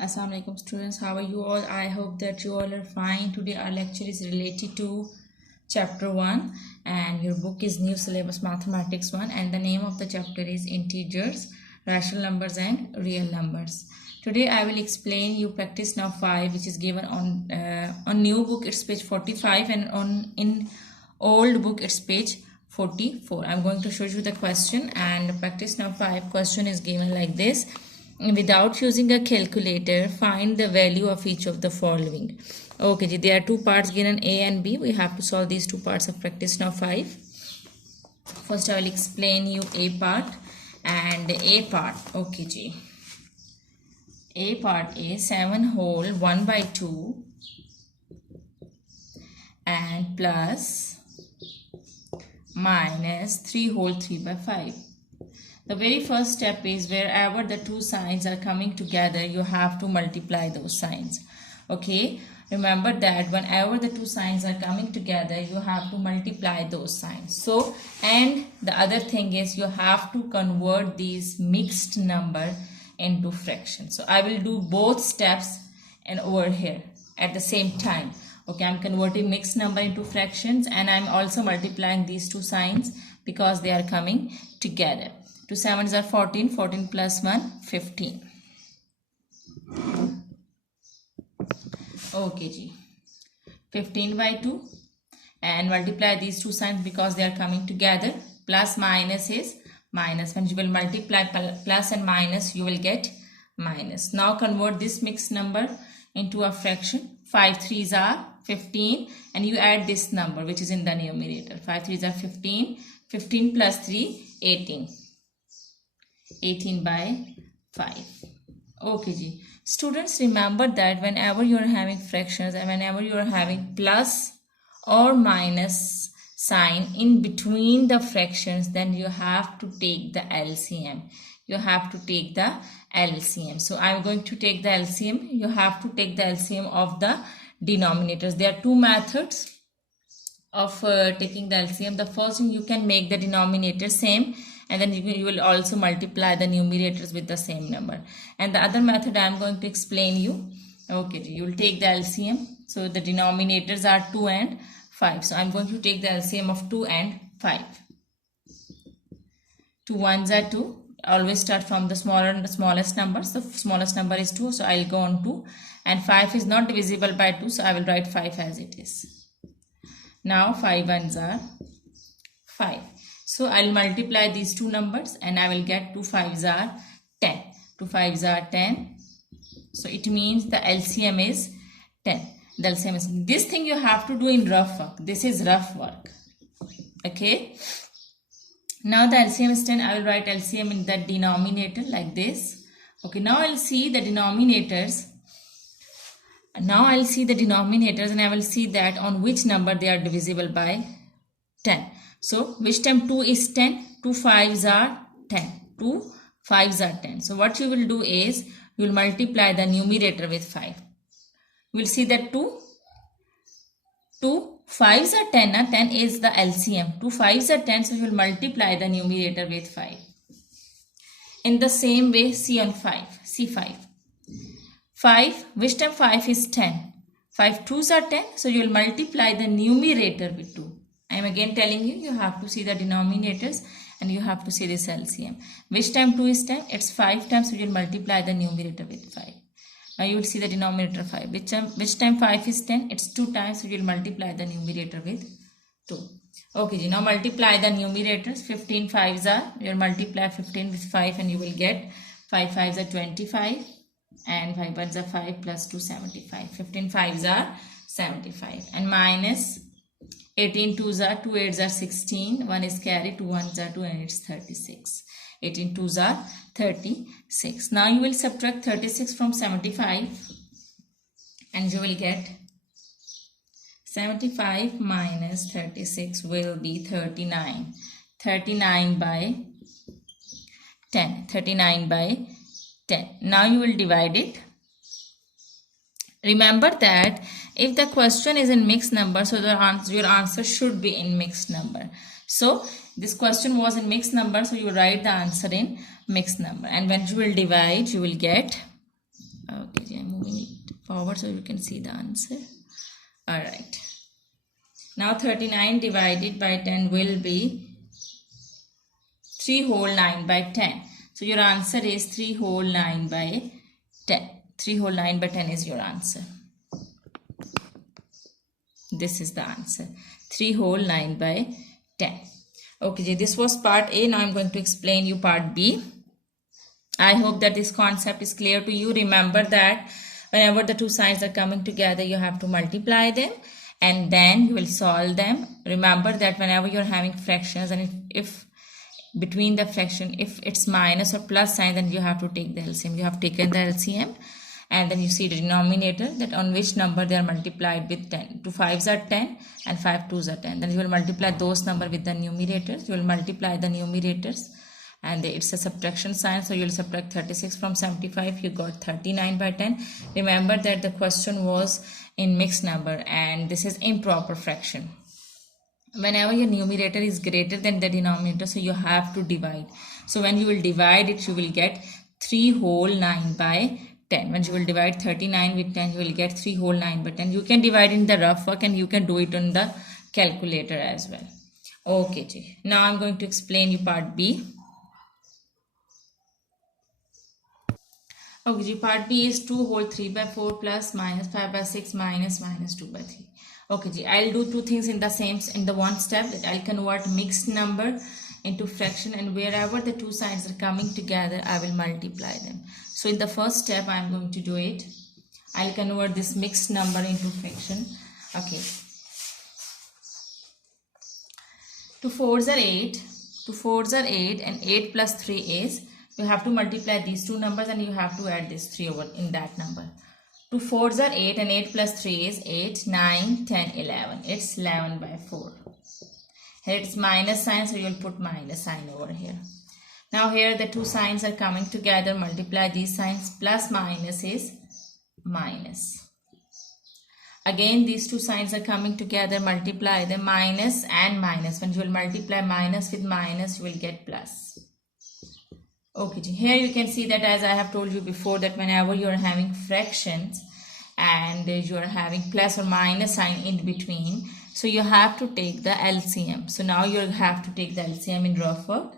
Assalamu alaikum students, how are you all? I hope that you all are fine. Today our lecture is related to chapter 1 and your book is New Syllabus Mathematics 1 and the name of the chapter is Integers, Rational Numbers and Real Numbers. Today I will explain you practice now 5 which is given on new book it's page 45 and in old book it's page 44. I'm going to show you the question and practice now 5 question is given like this. Without using a calculator, find the value of each of the following. Okay, there are two parts given A and B. We have to solve these two parts of practice now 5. First, I will explain you A part and A part. Okay, G. A part is 7 whole 1 by 2 and plus minus 3 whole 3 by 5. The very first step is wherever the two signs are coming together, you have to multiply those signs. Okay, remember that whenever the two signs are coming together, you have to multiply those signs. So, and the other thing is you have to convert these mixed number into fractions. So, I will do both steps and over here at the same time. Okay, I'm converting mixed number into fractions and I'm also multiplying these two signs because they are coming together. 2 7s are 14, 14 plus 1, 15. Okay, G. 15 by 2 and multiply these two signs because they are coming together. Plus minus is minus. When you will multiply plus and minus, you will get minus. Now convert this mixed number into a fraction. 5 3s are 15 and you add this number which is in the numerator. 5 3s are 15. 15 plus 3, 18. 18 by 5. Okay, G. Students, remember that whenever you are having fractions and whenever you are having plus or minus sign in between the fractions, then you have to take the LCM. You have to take the LCM. So, I am going to take the LCM. You have to take the LCM of the denominators. There are two methods of taking the LCM. The first thing, you can make the denominator same and then you will also multiply the numerators with the same number. And the other method I am going to explain you. Okay, you will take the LCM. So the denominators are 2 and 5. So I am going to take the LCM of 2 and 5. 2 1s are 2. Always start from the smaller and the smallest number. So smallest number is 2. So I will go on 2. And 5 is not divisible by 2. So I will write 5 as it is. Now 5 1s are 5. So I will multiply these two numbers and I will get 2 5s are 10. 2 5s are 10. So it means the LCM is 10. The LCM is, this thing you have to do in rough work. This is rough work. Okay. Now the LCM is 10. I will write LCM in the denominator like this. Okay. Now I'll see the denominators. Now I'll see the denominators and I will see that on which number they are divisible by 10. So, which time 2 is 10? 2 5s are 10. 2 5s are 10. So, what you will do is, you will multiply the numerator with 5. You will see that 2 5s are 10. 10 is the LCM. 2 5s are 10. So, you will multiply the numerator with 5. In the same way, see on 5. See 5. 5, which time 5 is 10? 5 2s are 10. So, you will multiply the numerator with 2. I am again telling you, you have to see the denominators and you have to see this LCM. Which time 2 is 10? It's 5 times, so you will multiply the numerator with 5. Now you will see the denominator 5. Which time 5 is 10? It's 2 times, so you will multiply the numerator with 2. Okay, now multiply the numerators. 15 5s are, you will multiply 15 with 5 and you will get 5 5s are 25 and 5 1s are 5 plus 2 75. 15 5s are 75 and minus 18 2s are 2 8s are 16, 1 is carried, 2 1s are 2 and it's 36. 18 2s are 36. Now you will subtract 36 from 75 and you will get 75 minus 36 will be 39. 39 by 10. 39 by 10. Now you will divide it. Remember that if the question is in mixed number, so your answer should be in mixed number. So this question was in mixed number, so you write the answer in mixed number. And when you will divide, you will get, okay, forward so you can see the answer. Alright. Now 39 divided by 10 will be 3 whole 9 by 10. So your answer is 3 whole 9 by 10. 3 whole 9 by 10 is your answer. This is the answer. 3 whole 9 by 10. Okay, this was part A. Now I'm going to explain you part B. I hope that this concept is clear to you. Remember that whenever the two signs are coming together, you have to multiply them and then you will solve them. Remember that whenever you're having fractions and if between the fraction, if it's minus or plus sign, then you have to take the LCM. You have taken the LCM and then you see the denominator, that on which number they are multiplied with 10. 2 5s are 10 and 5 2s are 10. Then you will multiply those number with the numerators. You will multiply the numerators and it's a subtraction sign, so you will subtract 36 from 75. You got 39 by 10. Remember that the question was in mixed number and this is improper fraction. Whenever your numerator is greater than the denominator, so you have to divide. So when you will divide it, you will get 3 whole 9 by 10. When you will divide 39 with 10, you will get 3 whole 9 by 10. You can divide in the rough work and you can do it on the calculator as well. Okay, Ji. Now I'm going to explain you part B. Okay, Ji. Part B is 2 whole 3 by 4 plus minus 5 by 6 minus 2 by 3. Okay, Ji. I'll do two things in the one step, that I'll convert mixed number into fraction, and wherever the two sides are coming together, I will multiply them. So in the first step, I'm going to do it. I'll convert this mixed number into fraction. Okay. 2 4s are 8. 2 4s are 8 and 8 plus 3 is, you have to multiply these two numbers and you have to add this 3 over in that number. 2 4s are 8 and 8 plus 3 is 8, 9, 10, 11. It's 11 by 4. Here it's minus sign, so you'll put minus sign over here. Now here the two signs are coming together, multiply these signs, plus minus is minus. Again these two signs are coming together, multiply them, minus and minus. When you will multiply minus with minus, you will get plus. Okay, here you can see that, as I have told you before, that whenever you are having fractions and you are having plus or minus sign in between, so you have to take the LCM. So now you have to take the LCM in rough work.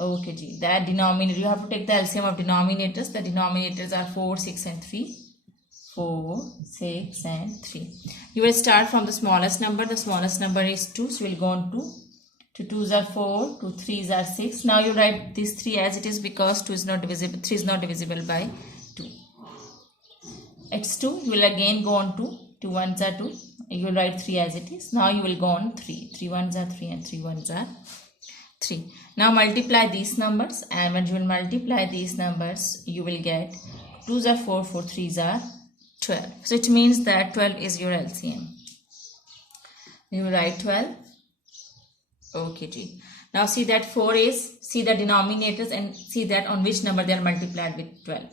Okay, Ji. That denominator, you have to take the LCM of denominators. The denominators are 4, 6 and 3. 4, 6 and 3. You will start from the smallest number. The smallest number is 2. So you will go on 2. 2 2s are 4. 2 3s are 6. Now you write these 3 as it is because 2 is not divisible. 3 is not divisible by 2. It's 2. You will again go on 2. 2 1s are 2. You will write 3 as it is. Now you will go on 3. 3 1s are 3 and 3 1s are 3. Now multiply these numbers, and when you will multiply these numbers, you will get 2s are 4, 4 3s are 12. So it means that 12 is your LCM. You will write 12. Okay, G. Now see that 4 is, see the denominators and see that on which number they are multiplied with 12.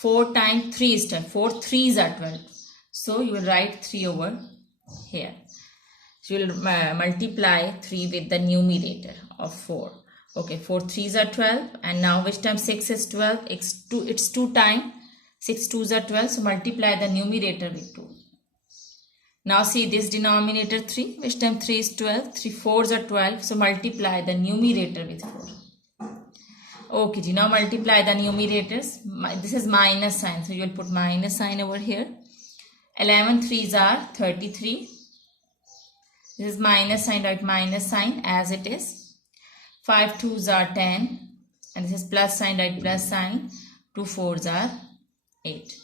4 times 3 is 12. 4 3s are 12. So you will write 3 over here. So you will multiply 3 with the numerator of 4. Okay, 4 3s are 12, and now which time 6 is 12? It's 2 times 6 2s are 12. So multiply the numerator with 2. Now see this denominator 3, which time 3 is 12, 3 4s are 12. So multiply the numerator with 4. Okay, now multiply the numerators. This is minus sign, so you will put minus sign over here. 11 3s are 33. This is minus sign, write minus sign as it is. 5 2s are 10, and this is plus sign, write plus sign. 2 4s are 8.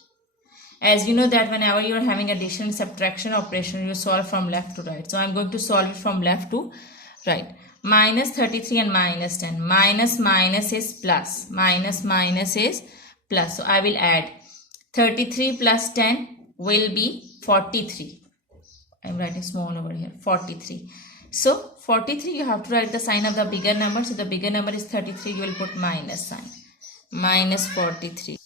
As you know that whenever you are having addition subtraction operation, you solve from left to right. So I am going to solve it from left to right. Minus 33 and minus 10. Minus minus is plus. Minus minus is plus. So I will add 33 plus 10 will be 43. I am writing small over here. 43. So 43 you have to write the sign of the bigger number. So the bigger number is 33. You will put minus sign. Minus 43.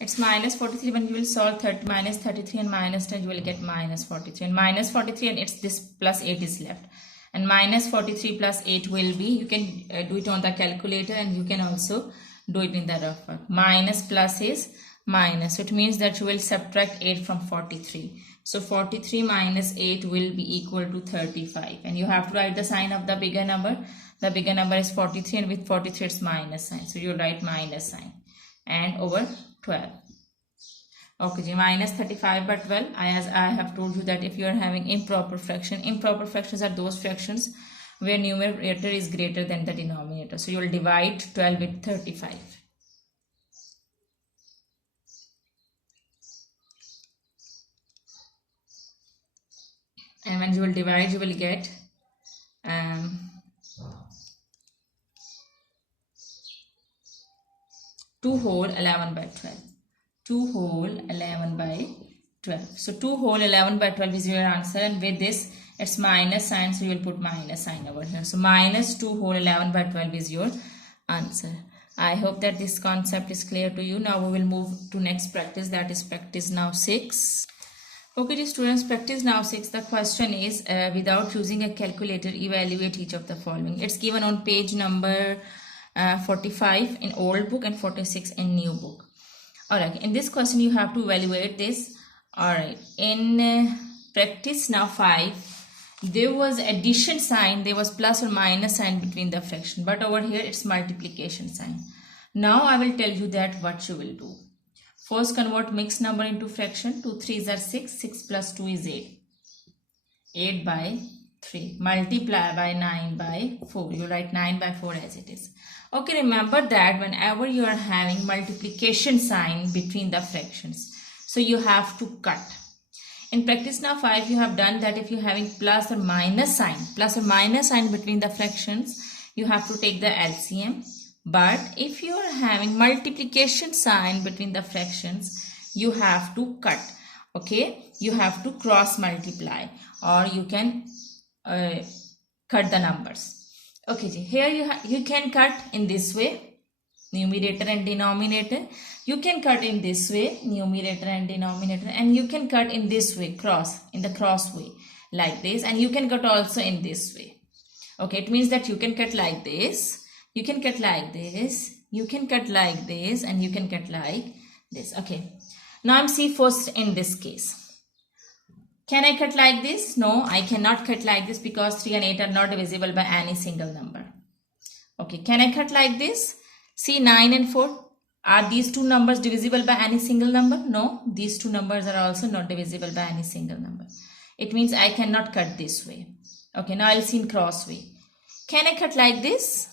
It's minus 43. When you will solve minus 33 and minus 10, you will get minus 43. And minus 43 and it's this plus 8 is left. And minus 43 plus 8 will be, you can do it on the calculator and you can also do it in the rough work. Minus plus is minus. So it means that you will subtract 8 from 43. So 43 minus 8 will be equal to 35. And you have to write the sign of the bigger number. The bigger number is 43, and with 43 it's minus sign. So you write minus sign. And over 12. Okay, minus 35 by 12. As I have told you that if you are having improper fractions are those fractions where numerator is greater than the denominator. So you will divide 12 with 35. And when you will divide, you will get 2 whole 11 by 12. 2 whole 11 by 12. So 2 whole 11 by 12 is your answer, and with this it's minus sign, so you will put minus sign over here. So minus 2 whole 11 by 12 is your answer. I hope that this concept is clear to you. Now we will move to next practice, that is practice now 6. Okay, dear students, practice now 6. The question is, without using a calculator, evaluate each of the following. It's given on page number 45 in old book and 46 in new book. Alright, in this question you have to evaluate this. Alright, in practice now 5, there was addition sign, there was plus or minus sign between the fraction, but over here it's multiplication sign. Now I will tell you that what you will do. First, convert mixed number into fraction. 2 3s are 6. 6 plus 2 is 8. 8 by 3. Multiply by 9 by 4. You write 9 by 4 as it is. Okay, remember that whenever you are having multiplication sign between the fractions, so you have to cut. In practice now 5, you have done that if you are having plus or minus sign between the fractions, you have to take the LCM. But if you are having multiplication sign between the fractions, you have to cut. Okay, you have to cross multiply, or you can cut the numbers. Okay, here you can cut in this way, numerator and denominator. You can cut in this way, numerator and denominator, and you can cut in this way, in the cross way, like this, and you can cut also in this way. Okay, it means that you can cut like this. You can cut like this, you can cut like this, and you can cut like this. Okay, now I'm see first in this case. Can I cut like this? No, I cannot cut like this because 3 and 8 are not divisible by any single number. Okay, can I cut like this? See, 9 and 4. Are these two numbers divisible by any single number? No, these two numbers are also not divisible by any single number. It means I cannot cut this way. Okay, now I'll see in cross way. Can I cut like this?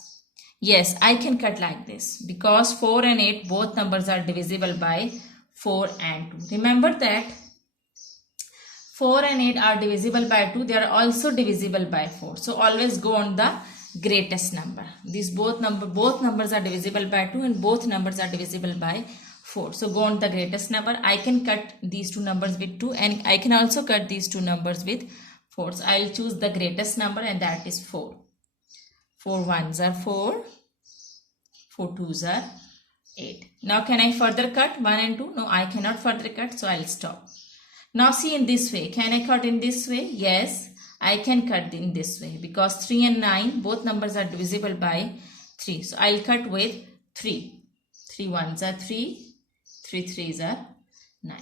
Yes, I can cut like this because 4 and 8 both numbers are divisible by 4 and 2. Remember that 4 and 8 are divisible by 2. They are also divisible by 4. So always go on the greatest number. These both numbers are divisible by 2 and both numbers are divisible by 4. So go on the greatest number. I can cut these two numbers with 2 and I can also cut these two numbers with 4. So I'll choose the greatest number, and that is 4. 4 1s are 4. 4 2s are 8. Now can I further cut 1 and 2? No, I cannot further cut, so I'll stop. Now see in this way. Can I cut in this way? Yes, I can cut in this way because 3 and 9 both numbers are divisible by 3. So I'll cut with 3. 3 1s are 3. 3 3s are 9.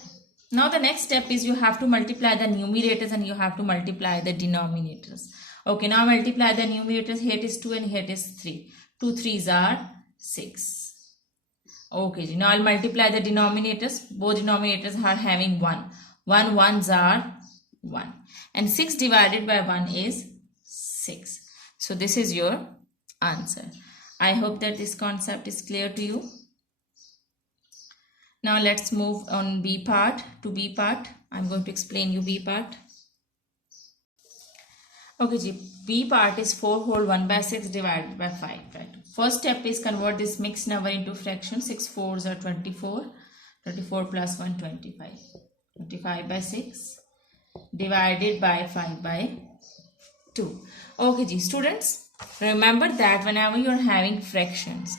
Now the next step is you have to multiply the numerators and you have to multiply the denominators. Okay, now multiply the numerators. Here it is 2 and here it is 3. 2 3s are 6. Okay, now I'll multiply the denominators. Both denominators are having 1. 1 1s are 1. And 6 divided by 1 is 6. So this is your answer. I hope that this concept is clear to you. Now let's move on B part to B part. I'm going to explain you B part. Okay, B part is 4 whole 1 by 6 divided by 5. Right. First step is convert this mixed number into fraction. 6 4s are 24. 24 plus 1 25. 25 by 6 divided by 5 by 2. Okay, students, remember that whenever you are having fractions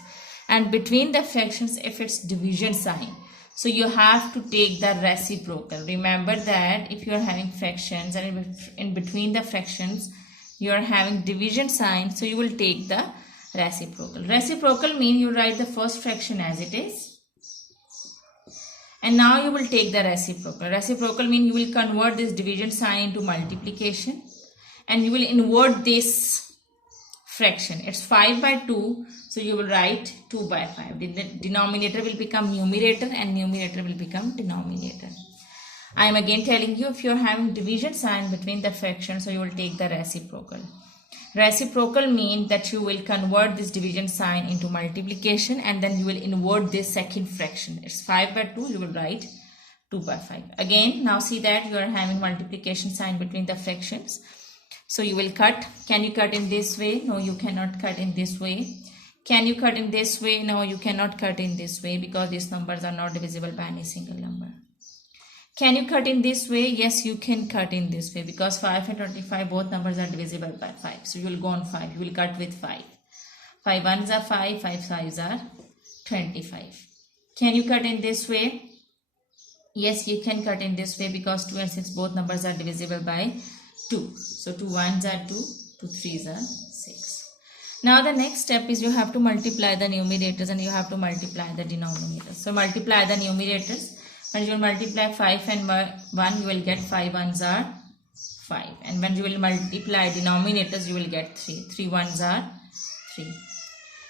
and between the fractions, if it's division sign, so you have to take the reciprocal. Remember that if you are having fractions and in between the fractions you are having division sign, so you will take the reciprocal. Reciprocal means you write the first fraction as it is And now you will take the reciprocal. Reciprocal means you will convert this division sign into multiplication and you will invert this fraction. It's 5 by 2, so you will write 2 by 5. The denominator will become numerator and numerator will become denominator. I am again telling you, if you are having division sign between the fractions, so you will take the reciprocal. Reciprocal means that you will convert this division sign into multiplication and then you will invert this second fraction. It's 5 by 2, you will write 2 by 5. Again, now see that you are having multiplication sign between the fractions. So you will cut. Can you cut in this way? No, you cannot cut in this way. Can you cut in this way? No, you cannot cut in this way because these numbers are not divisible by any single number. Can you cut in this way? Yes, you can cut in this way because 5 and 25 both numbers are divisible by 5. So you will go on 5. You will cut with 5. 5 ones are 5, 5 fives are 25. Can you cut in this way? Yes, you can cut in this way because 2 and 6 both numbers are divisible by 2. So 2 ones are 2, 2 threes are 6. Now the next step is you have to multiply the numerators and you have to multiply the denominators. So multiply the numerators. When you will multiply 5 and 1, you will get 5 ones are 5. And when you will multiply denominators, you will get 3. 3 ones are 3.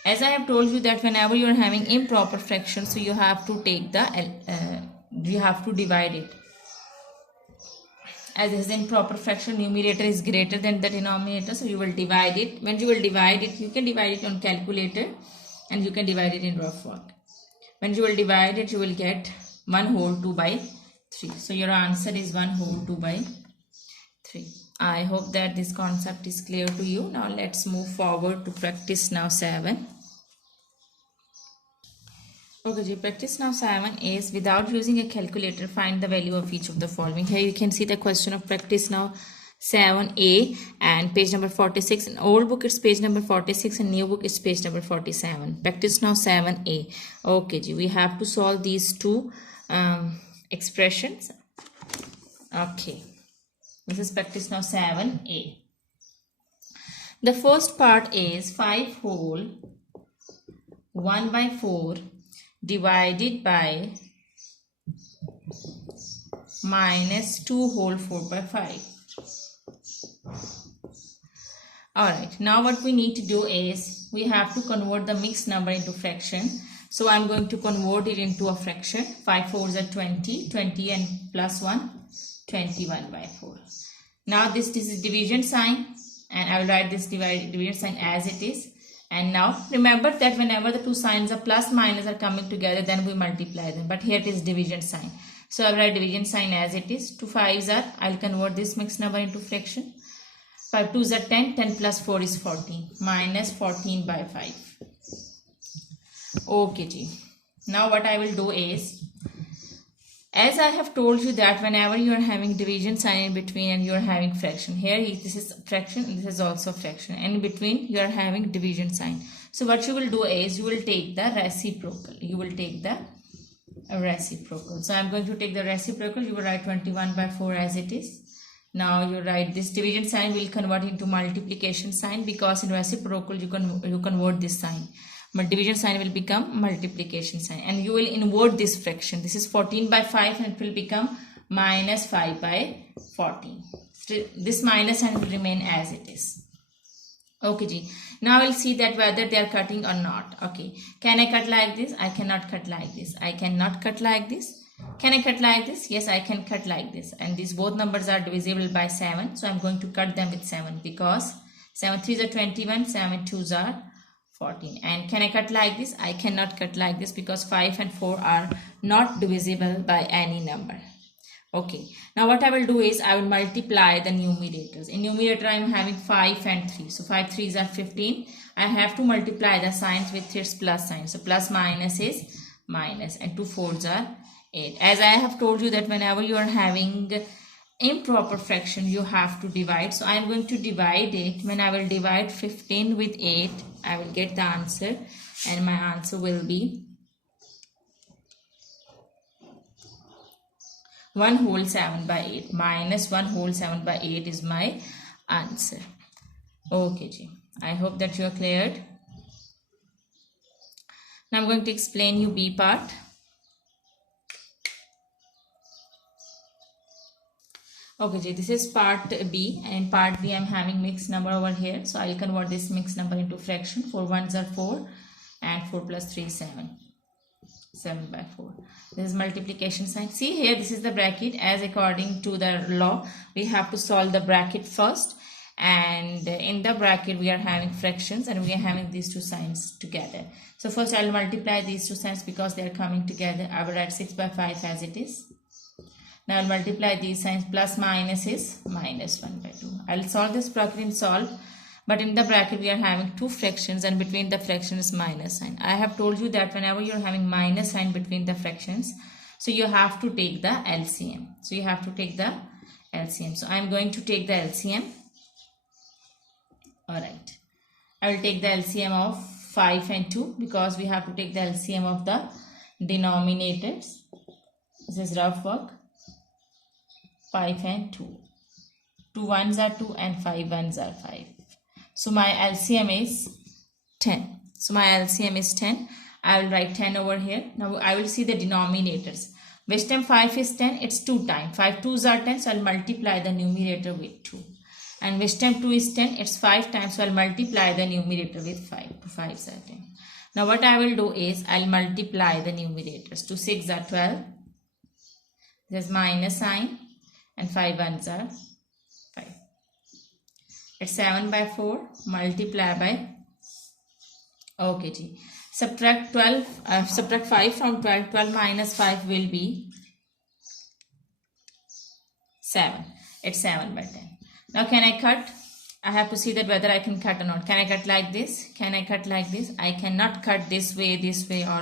As I have told you that whenever you are having improper fractions, so you have to take the, you have to divide it. As this is improper fraction, numerator is greater than the denominator, so you will divide it. When you will divide it, you can divide it on calculator and you can divide it in rough work. When you will divide it, you will get 1 whole 2 by 3. So your answer is 1 whole 2 by 3. I hope that this concept is clear to you. Now let's move forward to practice now 7. Okay, practice now 7 is without using a calculator, find the value of each of the following. Here you can see the question of practice now 7a and page number 46. In old book it's page number 46 and new book is page number 47. Practice now 7a. Okay, we have to solve these two expressions. Okay, this is practice now 7a. The first part is 5 whole 1 by 4 divided by minus 2 whole 4 by 5. Alright, now what we need to do is we have to convert the mixed number into fraction. So I'm going to convert it into a fraction. 5 fours are 20, 20 and plus 1, 21 by 4. Now this is division sign and I will write this division sign as it is. And now remember that whenever the two signs of plus minus are coming together, then we multiply them. But here it is division sign. So I will write division sign as it is. 2 5s are, I will convert this mixed number into fraction. 5 2s are 10, 10 plus 4 is 14, minus 14 by 5. Okay, now what I will do is, as I have told you that whenever you are having division sign in between and you are having fraction, here this is fraction and this is also fraction, and in between you are having division sign. So what you will do is you will take the reciprocal. You will take the reciprocal. So I am going to take the reciprocal. You will write 21 by 4 as it is. Now you write this division sign will convert into multiplication sign because in reciprocal you convert this sign. But division sign will become multiplication sign and you will invert this fraction. This is 14 by 5 and it will become minus 5 by 14. So this minus sign will remain as it is. Okay, now we'll see that whether they are cutting or not. Okay, can I cut like this? I cannot cut like this. I cannot cut like this. Can I cut like this? Yes, I can cut like this. And these both numbers are divisible by 7. So I'm going to cut them with 7 because 7 3s are 21, 7 2s are 14. And can I cut like this? I cannot cut like this because 5 and 4 are not divisible by any number. Okay, now what I will do is I will multiply the numerators. In numerator I am having 5 and 3. So 5 3s are 15. I have to multiply the signs with its plus sign. So plus minus is minus and 2 4s are 8. As I have told you that whenever you are having improper fraction you have to divide. So I am going to divide it. When I will divide 15 with 8, I will get the answer and my answer will be 1 whole 7 by 8. Minus 1 whole 7 by 8 is my answer. Okay, I hope that you are cleared. Now I'm going to explain you B part. Okay, Ji, this is part B, and in part B I'm having mixed number over here. So I'll convert this mixed number into fraction. 4 ones are 4 and 4 plus 3 7. 7 by 4. This is multiplication sign. See here, this is the bracket. As according to the law, we have to solve the bracket first, and in the bracket we are having fractions and we are having these two signs together. So first I'll multiply these two signs because they are coming together. I will write 6 by 5 as it is. Now I'll multiply these signs. Plus minus is minus 1 by 2. I'll solve this bracket in solve. But in the bracket we are having two fractions and between the fractions is minus sign. I have told you that whenever you are having minus sign between the fractions, so you have to take the LCM. So you have to take the LCM. So I am going to take the LCM. Alright. I will take the LCM of 5 and 2 because we have to take the LCM of the denominators. This is rough work. 5 and 2. 2 ones are 2 and 5 ones are 5. So my LCM is 10. So my LCM is 10. I will write 10 over here. Now I will see the denominators. Which time 5 is 10? It's 2 times. 5 2s are 10. So I'll multiply the numerator with 2. And which time 2 is 10? It's 5 times. So I'll multiply the numerator with 5. 2 5s are 10. Now what I will do is I'll multiply the numerators. 2 6 are 12. There's minus sign. And 5 ones are 5. It's 7 by 4 multiply by, okay ji, subtract 5 from 12. 12 minus 5 will be 7. It's 7 by 10. Now can I cut? I have to see that whether I can cut or not. Can I cut like this? Can I cut like this? I cannot cut this way or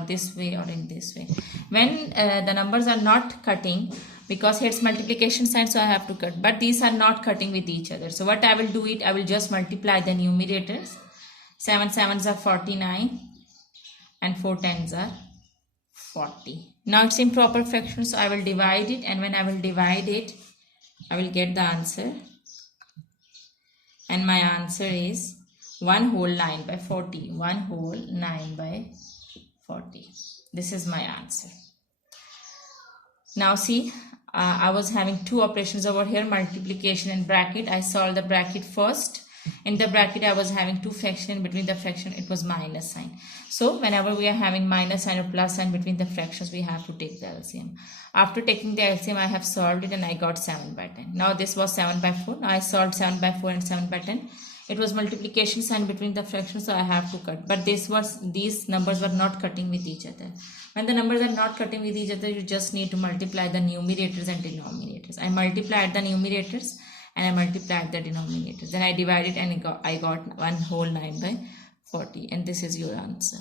this way or in this way. When the numbers are not cutting, because here it's multiplication sign, so I have to cut. But these are not cutting with each other. So what I will do it, I will just multiply the numerators. 7 7s are 49 and 4 10s are 40. Now it's improper fraction, so I will divide it, and when I will divide it, I will get the answer. And my answer is 1 whole 9 by 40. 1 whole 9 by 40. This is my answer. Now see, I was having two operations over here, multiplication and bracket. I solved the bracket first. In the bracket I was having two fractions, and between the fraction it was minus sign. So whenever we are having minus sign or plus sign between the fractions, we have to take the LCM. After taking the LCM, I have solved it and I got 7 by 10. Now this was 7 by 4. Now I solved 7 by 4 and 7 by 10. It was multiplication sign between the fractions, so I have to cut. But these numbers were not cutting with each other. When the numbers are not cutting with each other, you just need to multiply the numerators and denominators. I multiplied the numerators and I multiplied the denominators. Then I divided and I got 1 whole 9 by 40. And this is your answer.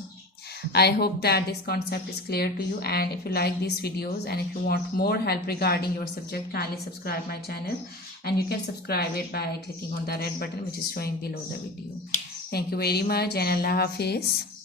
I hope that this concept is clear to you, and if you like these videos and if you want more help regarding your subject, kindly subscribe my channel, and you can subscribe it by clicking on the red button which is showing below the video. Thank you very much, and Allah Hafiz.